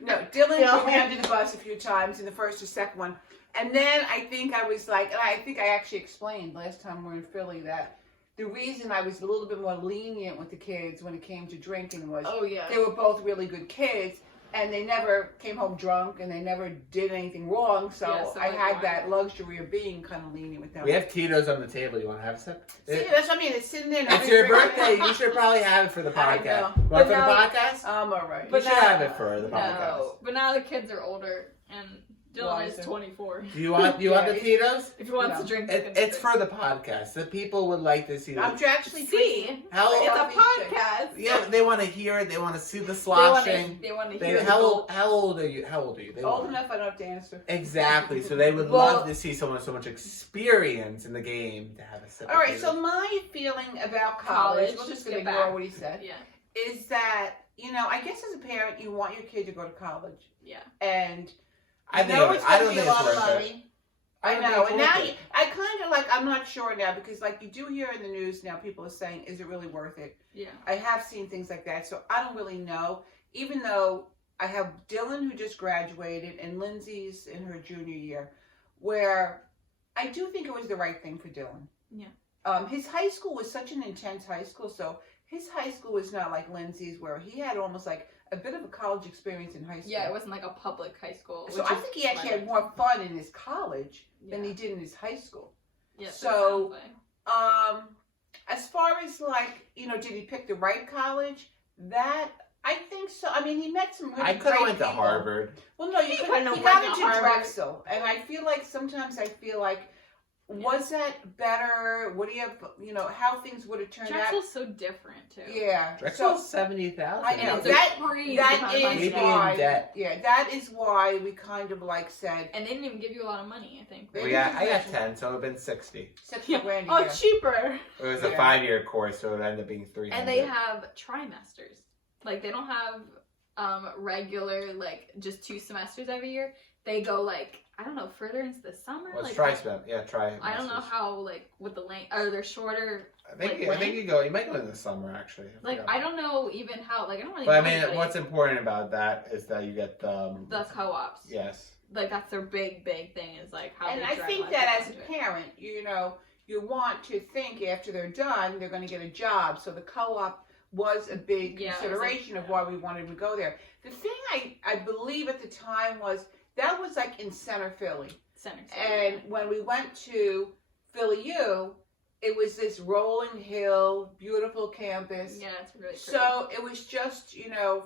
No, Dylan threw me under the bus a few times in the first or second one. And then I think I was like, and I think I actually explained last time we were in Philly that the reason I was a little bit more lenient with the kids when it came to drinking was Oh yeah. they were both really good kids and they never came home drunk and they never did anything wrong. So, Yeah, so I like, had why? that luxury of being kind of lenient with them. We have Tito's on the table. You want to have a sip? See, that's what I mean. It's sitting there. It's nobody's your drinking birthday. it. You should probably have it for the I podcast. know. Want it But for the now- podcast? I'm all right. You But should now- have it for the podcast. No, but now the kids are older, and Dylan Why is is it? 24. Do you want the Tito's? If he wants No. to drink, It's for the podcast. The people would like to see I'm it. actually see. How It's a Selfish chick. podcast. Yeah, they want to hear it. They want to see the They sloshing. want to hear the How old are you? How old are you? They old want- enough I don't have to answer. Exactly. So they would Well- love to see someone with so much experience in the game to have a sip. All of right, so Tito's. my feeling about college, College, we're just get going to back. ignore what he said, Yeah. is that, you know, I guess as a parent, you want your kid to go to college. Yeah. And I think know it- it's I going to don't be a think it's lot of worth it. money. I don't know, think and it's now worth it. I kind of like, I'm not sure now because like you do hear in the news now, people are saying, is it really worth it? Yeah. I have seen things like that, so I don't really know. Even though I have Dylan who just graduated and Lindsay's in her junior year, where I do think it was the right thing for Dylan. Yeah. His high school was such an intense high school, so his high school was not like Lindsay's, where he had almost like a bit of a college experience in high school. Yeah, it wasn't like a public high school. So which I is think he actually smart. had more fun in his college than Yeah. he did in his high school. Yeah, so- that sounds like- As far as like, you know, did he pick the right college? That I think so. I mean, he met some really I could have great went to people. Harvard. Well, no, you He could. couldn't have He went got to into Harvard. Drexel, and I feel like sometimes I feel like, was that better? Would he have, you know, how things would have turned Drexel's so different too. out? Yeah. Drexel's 70,000. I know, It's that- a crazy that amount of is money Maybe now. why. in debt. Yeah, that is why we kind of like said And they didn't even give you a lot of money, I think. They Well, didn't yeah, I got mention- 10, so it would have been 60. 60 grand a Oh, year. cheaper. It was a Yeah. 5-year course, so it would end up being 300. And they have trimesters. Like they don't have regular like just 2 semesters every year. They go like I don't know further into the summer. What's like tri-spent? Yeah, try. I don't know how like with the length. Are they shorter? I think like, I think you go. You might go in the summer actually. Like forgot. I don't know even how. Like I don't really. But I know mean, anybody. what's important about that is that you get the co-ops. Yes. Like that's their big thing is like how. And they I drag think life that as into a it. parent, you know, you want to think after they're done, they're going to get a job. So the co-op was a big Yeah, it was consideration like- of why we wanted to go there. The thing I believe at the time was that was like in center Philly. Center City, And when we went to Philly U, it was this rolling hill, beautiful campus. yeah, it's really. Pretty. So it was just, you know,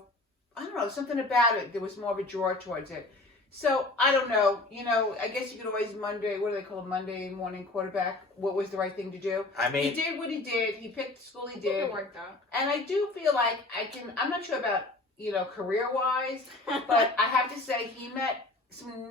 I don't know, something about it. There was more of a draw towards it. So I don't know, you know, I guess you could always what do they call it, Monday morning quarterback? What was the right thing to do? I He mean, did what he did. He picked the school he I think did. it worked out. And I do feel like I'm not sure about, you know, career-wise, but I have to say he met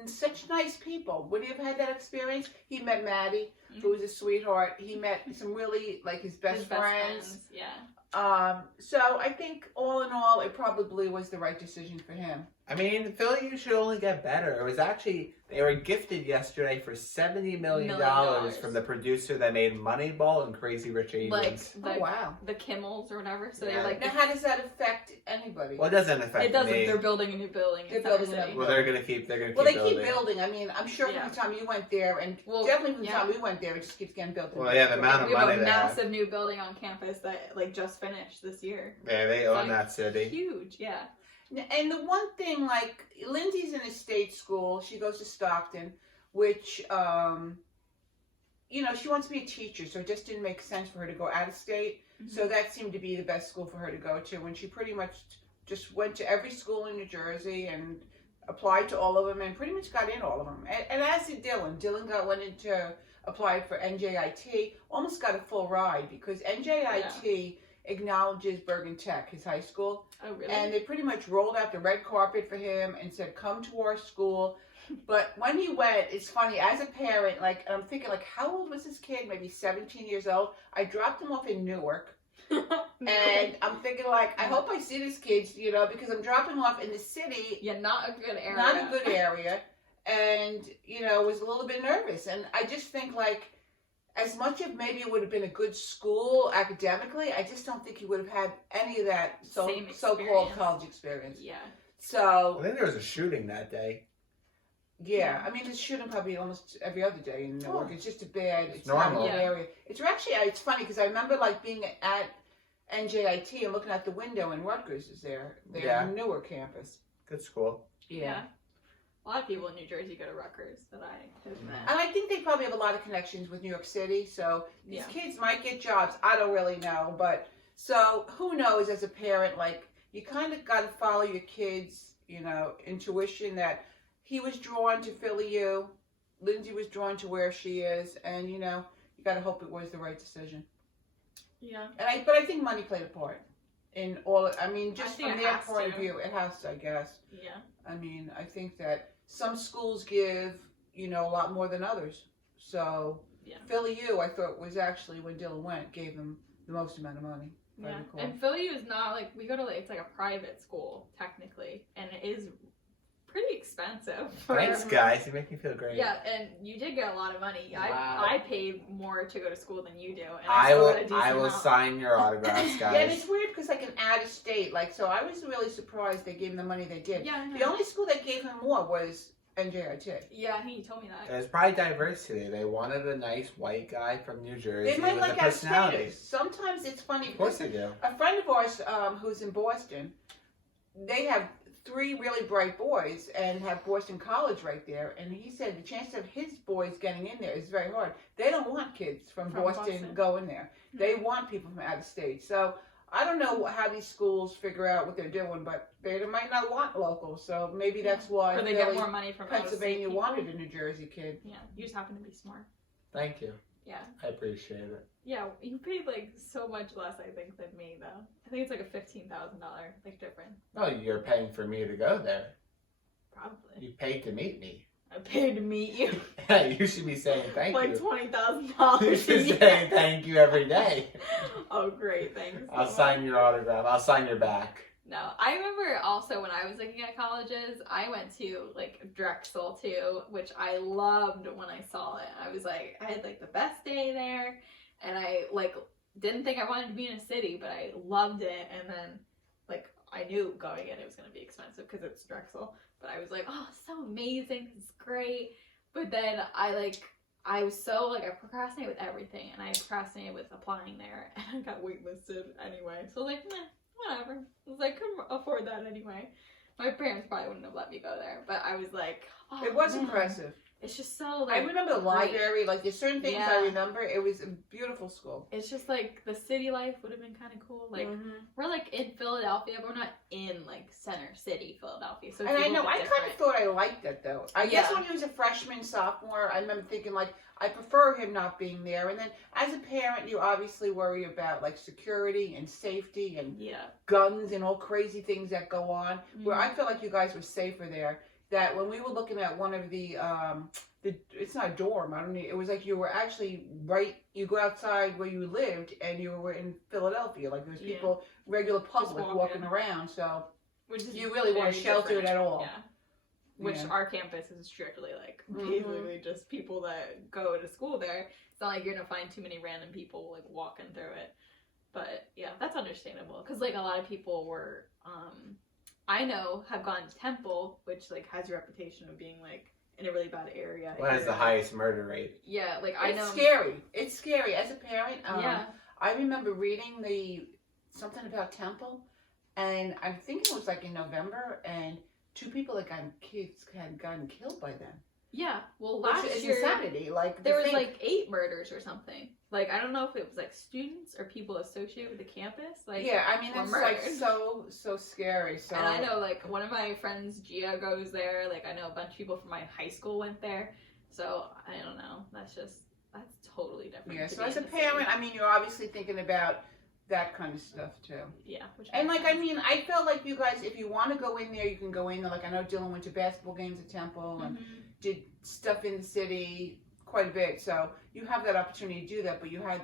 such nice people. Would he have had that experience? He met Maddie. who was a sweetheart. He met some really, like, his best friends. Yeah. So I think all in all, it probably was the right decision for him. I mean, Philly, you should only get better. It was actually, they were gifted yesterday for $70 million from the producer that made Moneyball and Crazy Rich Asians. Like, Oh, wow. The Kimmels or whatever. So Yeah. they're like, Now, how does that affect anybody? Well, it doesn't affect it doesn't. me. They're building a new building. They're in Center building a City. new Well, they're gonna keep Well, they building. keep building. I mean, I'm sure from the time you went there, and definitely from the time we went there, it just keeps getting built. Well, yeah, the amount of We have money a they have. massive new building on campus that like just finished this year. Yeah, they own Like, that city. Huge, yeah. And the one thing, like, Lindsay's in a state school. She goes to Stockton, which, you know, she wants to be a teacher, so it just didn't make sense for her to go out of state. Mm-hmm. So that seemed to be the best school for her to go to. When she pretty much just went to every school in New Jersey and applied to all of them and pretty much got in all of them. And as did Dylan. Dylan went into applied for NJIT, almost got a full ride because NJIT acknowledges Bergen Tech, his high school. Oh, really? And they pretty much rolled out the red carpet for him and said, come to our school. But when he went, it's funny, as a parent, like, I'm thinking, like, how old was this kid? Maybe 17 years old. I dropped him off in Newark. And I'm thinking, like, I hope I see this kid, you know, because I'm dropping him off in the city. Yeah, not a good area. Not a good area. And, you know, was a little bit nervous. And I just think, like, as much as maybe it would have been a good school academically, I just don't think he would have had any of that so-called college experience. Yeah. So I think there was a shooting that day. yeah, I mean, it's shooting probably almost every other day in Newark. It's just a bad, it's normal. not a good area. It's actually, it's funny because I remember like being at NJIT and looking out the window and Rutgers is there. They're in Newark campus. Good school. Yeah. A lot of people in New Jersey go to Rutgers that I have met. And I think they probably have a lot of connections with New York City, so these kids might get jobs. I don't really know, but so who knows as a parent, like, you kind of got to follow your kids, you know, intuition that he was drawn to Philly U, Lindsay was drawn to where she is, and, you know, you got to hope it was the right decision. Yeah. But I think money played a part in all, I mean, just I from their point of view, it has to, I guess. Yeah. I mean, I think that some schools give, you know, a lot more than others. So, Philly U, I thought, was actually, when Dylan went, gave them the most amount of money. Yeah. And Philly U is not, like, we go to, like, it's like a private school, technically, and it is pretty expensive. Thanks, guys. You make me feel great. Yeah, and you did get a lot of money. Wow. I paid more to go to school than you do. And I will sign your autographs, guys. Yeah, and it's weird because, like, an out-of-state, like, so I was really surprised they gave him the money they did. Yeah, the only school that gave him more was NJIT. Yeah, he told me that. There's probably diversity. They wanted a nice white guy from New Jersey They might with like a personality. out-of-staters. Sometimes it's funny. Of course they do. A friend of ours who's in Boston, they have 3 really bright boys and have Boston College right there. And he said the chance of his boys getting in there is very hard. They don't want kids from Boston going there. They want people from out of state. So I don't know how these schools figure out what they're doing, but they might not want locals. So maybe that's why or they get more money from Pennsylvania wanted a New Jersey kid. Yeah, you just happen to be smart. Thank you. Yeah. I appreciate it. Yeah, you paid like so much less, I think, than me though. I think it's like a $15,000 like difference. No, you're paying for me to go there. Probably. You paid to meet me. I paid to meet you. Yeah, you should be saying thank like you. $20,000. You should say thank you every day. Oh, great, thanks. I'll sign your autograph. I'll sign your back. No, I remember also when I was looking at colleges, I went to like Drexel too, which I loved when I saw it. I was like, I had like the best day there, and I like didn't think I wanted to be in a city, but I loved it. And then like I knew going in it was going to be expensive because it's Drexel, but I was like, oh, so amazing, it's great. But then I was so like I procrastinated with everything, and I procrastinated with applying there, and I got waitlisted anyway. So like, meh. Whatever. I was like, couldn't afford that anyway. My parents probably wouldn't have let me go there, but I was like, oh, It was man. impressive. It's just so like. I remember the library. Like there's certain things I Yeah. remember. It was a beautiful school. It's just like the city life would have been kind of cool. Like we're like in Philadelphia, but we're not in like center city Philadelphia. So it's And a I little know bit I kind different. of thought I liked it though. I guess when he was a freshman, sophomore, I remember thinking like I prefer him not being there. And then as a parent, you obviously worry about like security and safety and guns and all crazy things that go on. Where I feel like you guys were safer there. that when we were looking at one of the it's not a dorm. I don't know. It was like you were actually right. You go outside where you lived, and you were in Philadelphia. Like there's people, regular public walking around. So which is you really weren't sheltered at all. Yeah. Which our campus is strictly like basically just people that go to school there. It's not like you're gonna find too many random people like walking through it. But yeah, that's understandable because like a lot of people were, I know, have gone to Temple, which like has a reputation of being like in a really bad area. What has the highest murder rate? Yeah, like I know. It's scary. It's scary as a parent. Yeah. I remember reading something about Temple, and I'm thinking it was like in November, and 2 people had gotten killed by them. Yeah, well, last Which is year insanity. Like there was like 8 murders or something. Like I don't know if it was like students or people associated with the campus. Like yeah, I mean it's like so scary. So and I know like one of my friends, Gia, goes there. Like I know a bunch of people from my high school went there. So I don't know. That's totally different. Yeah. So as a parent, I mean, you're obviously thinking about that kind of stuff too. Yeah. And like, I mean, I felt like you guys, if you want to go in there, you can go in there. Like I know Dylan went to basketball games at Temple and did stuff in the city quite a bit. So you have that opportunity to do that, but you had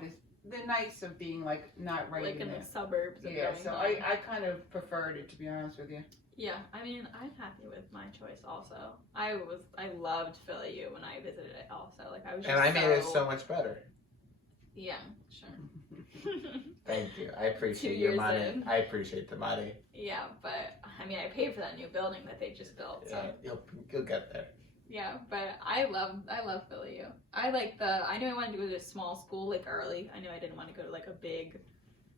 the nice of being like not right like in there. the suburbs. Of Yeah. So I kind of preferred it, to be honest with you. Yeah, I mean, I'm happy with my choice also. I loved Philly U when I visited it also. Like I was just And I made it so much better. Yeah, sure. Thank you. I appreciate 2 your years money. in. I appreciate the money. Yeah, but I mean, I paid for that new building that they just built. So. Yeah, you'll get there. Yeah, but I love Philly U. I knew I wanted to go to a small school like early. I knew I didn't want to go to like a big,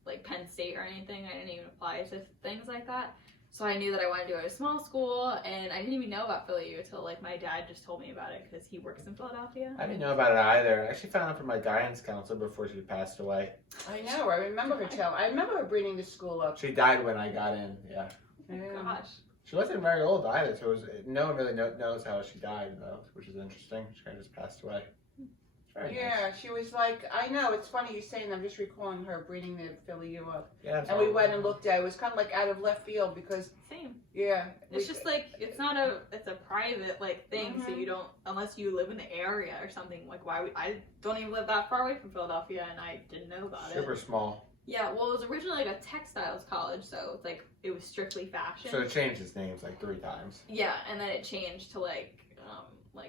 like Penn State or anything. I didn't even apply to things like that. So I knew that I wanted to go to a small school, and I didn't even know about Philly U until like my dad just told me about it because he works in Philadelphia. I didn't know about it either. I actually found out from my guidance counselor before she passed away. I know. I remember her I remember her bringing the school up. She died when I got in. Yeah. Oh, gosh. She wasn't very old either, so no one really knows how she died though, which is interesting. She kind of just passed away. Very nice. She was like, I know, it's funny you saying, I'm just recalling her bringing the Philly U up. Yeah. And we went and looked at it. It was kind of like out of left field because, Same. yeah. It's just like, it's a private like thing, so you don't, unless you live in the area or something, like I don't even live that far away from Philadelphia and I didn't know about it. Super small. Yeah, well it was originally like a textiles college, so it's like, it was strictly fashion. So it changed its names like 3 times. Yeah, and then it changed to like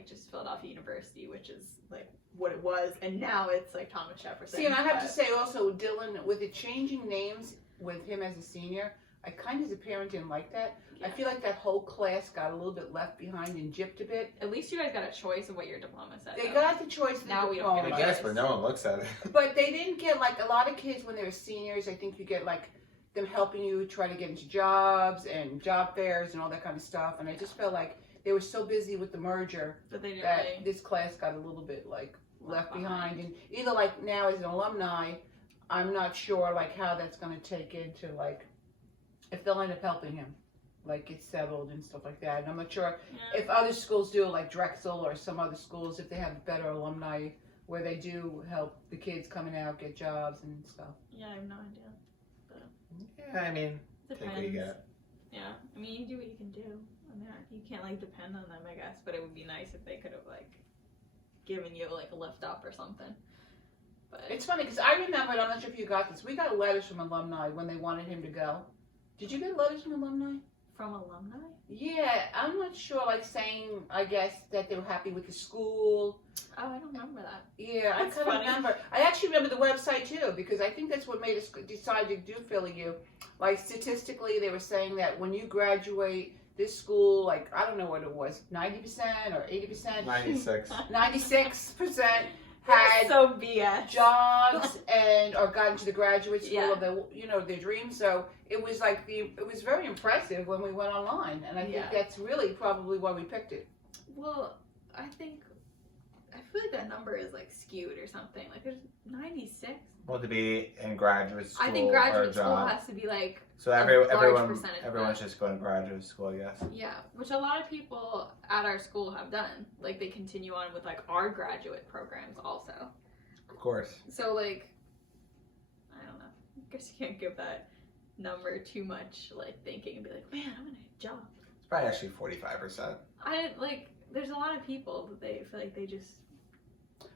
just Philadelphia University, which is like what it was, and now it's like Thomas Jefferson. See, and I have to say also, Dylan, with it changing names with him as a senior, I kind of as a parent didn't like that. Yeah. I feel like that whole class got a little bit left behind and gypped a bit. At least you guys got a choice of what your diploma said. They though. got the choice of Now the we don't diploma. I guess, but no one looks at it. But they didn't get, like, a lot of kids when they were seniors, I think you get, like, them helping you try to get into jobs and job fairs and all that kind of stuff. And I just felt like they were so busy with the merger But they didn't that really this class got a little bit, like, left behind. And either, like, now as an alumni, I'm not sure, like, how that's going to take into, like, if they'll end up helping him, like, get settled and stuff like that. And I'm not sure if other schools do, like Drexel or some other schools, if they have better alumni where they do help the kids coming out get jobs and stuff. Yeah, I have no idea. Yeah, I mean, Depends. take what you get. Yeah, I mean, you do what you can do. I mean, you can't like depend on them, I guess. But it would be nice if they could have like given you like a lift up or something. But It's funny because I remember, I'm not sure if you got this, we got letters from alumni when they wanted him to go. Did you get letters from alumni? from alumni. Yeah, I'm not sure, like saying, I guess, that they were happy with the school. Oh, I don't remember that. Yeah, That's I kind of funny. remember. I actually remember the website too, because I think that's what made us decide to do Philly U. Like, statistically, they were saying that when you graduate this school, like, I don't know what it was, 90% or 80%? 96. 96% had so BS. jobs and or got into the graduate school Yeah. of their dreams. So it was like it was very impressive when we went online, and I think Yeah. that's really probably why we picked it. Well, I feel like that number is like skewed or something. Like there's 96. Well, to be in graduate school I think or a graduate school job. has to be like, So large everyone percentage of everyone's that. just going to graduate school, I guess. yeah, which a lot of people at our school have done. Like they continue on with like our graduate programs also. Of course. So like, I don't know. I guess you can't give that number too much like thinking and be like, man, I'm gonna get a job. It's probably actually 45%. There's a lot of people that they feel like they just.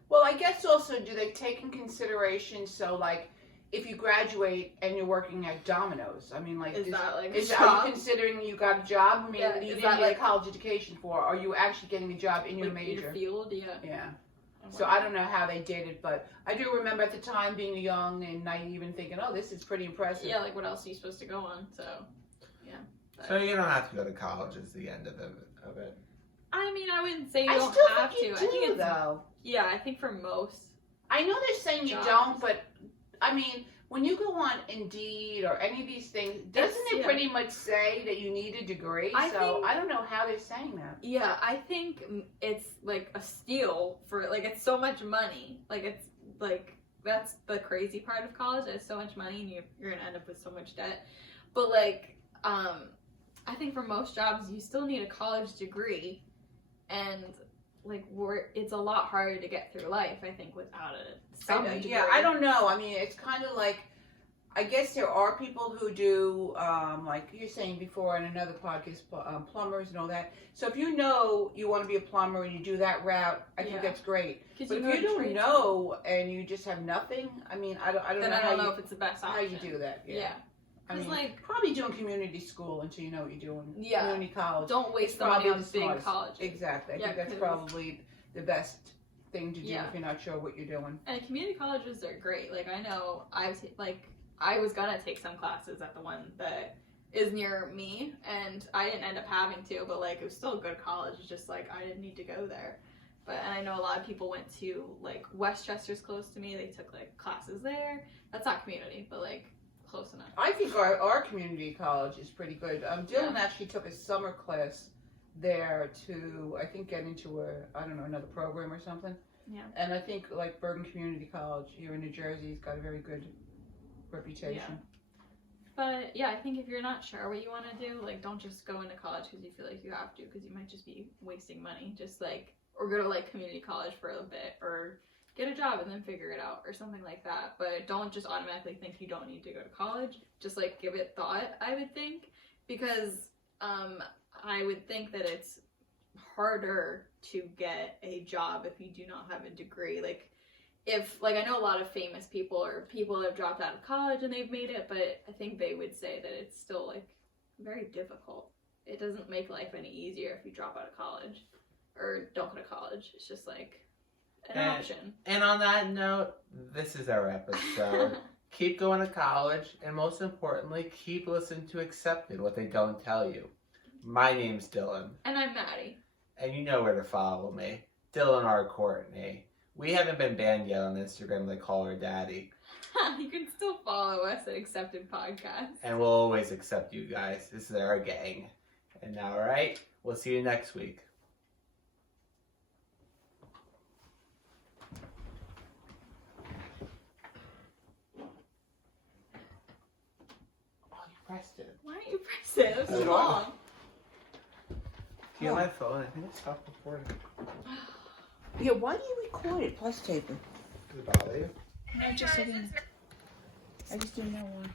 Well, I guess also, do they take in consideration, so like, if you graduate and you're working at Domino's, I mean, like, Is that like a are job? you considering you got a job? I mean, Yeah, you is didn't that get like- a college education for. Are you actually getting a job in your Like, major? your field, yeah. Yeah. So I don't know how they did it, but I do remember at the time being young and naive and thinking, oh, this is pretty impressive. Yeah, like what else are you supposed to go on? So, yeah. So you don't have to go to college is the end of it. I mean, I wouldn't say you I don't still have think you to. do, I think it's though. yeah. I think for most. I know they're saying you Jobs. don't, but I mean, when you go on Indeed or any of these things, doesn't it yeah. pretty much say that you need a degree? I So think- I don't know how they're saying that. Yeah, I think it's like a steal for like it's so much money. Like it's like that's the crazy part of college. It's so much money and you're gonna end up with so much debt. But like I think for most jobs you still need a college degree, and like it's a lot harder to get through life. I think without some degree. Yeah, I don't know. I mean, it's kind of like, I guess there are people who do, like you're saying before in another podcast, plumbers and all that. So if you know you want to be a plumber and you do that route, I think Yeah. that's great. 'Cause But go if to you don't trade know and you just have nothing, I mean, I don't then know I how don't know you, if it's the best how option. you do that. Yeah. I 'Cause, mean, like- probably doing community school until you know what you're doing. Yeah. Community college. Don't It's waste the money probably on the big smartest. colleges. Exactly. I Yeah, think that's 'cause- probably the best thing to do Yeah. if you're not sure what you're doing. And community colleges are great. Like I know I was gonna take some classes at the one that is near me, and I didn't end up having to, but like it was still a good college. It's just like I didn't need to go there. And I know a lot of people went to like Westchester's close to me. They took like classes there. That's not community, but like close enough. I think our community college is pretty good. Dylan actually took a summer class there to, I think, get into another program or something. Yeah. And I think like Bergen Community College here in New Jersey has got a very good reputation. But yeah, I think if you're not sure what you want to do, like don't just go into college because you feel like you have to, because you might just be wasting money. Just like, or go to like community college for a bit, or get a job and then figure it out, or something like that. But don't just automatically think you don't need to go to college. Just like give it thought, I would think, because I would think that it's harder to get a job if you do not have a degree. Like if, like, I know a lot of famous people or people that have dropped out of college and they've made it, but I think they would say that it's still like very difficult. It doesn't make life any easier if you drop out of college or don't go to college. It's just like an option. And on that note, this is our episode. Keep going to college, and most importantly, keep listening to Accepted, what they don't tell you. My name's Dylan. And I'm Maddie. And you know where to follow me. Dylan R. Courtney. We haven't been banned yet on Instagram. They call her Daddy. You can still follow us at Accepted Podcast. And we'll always accept you guys. This is our gang. And now, all right, we'll see you next week. Oh, you pressed it. Why don't you press it? It was so Did I? long. Do you have my phone? I think it stopped recording. Yeah, why do you record it plus tape it? Does it bother you? I just didn't know why.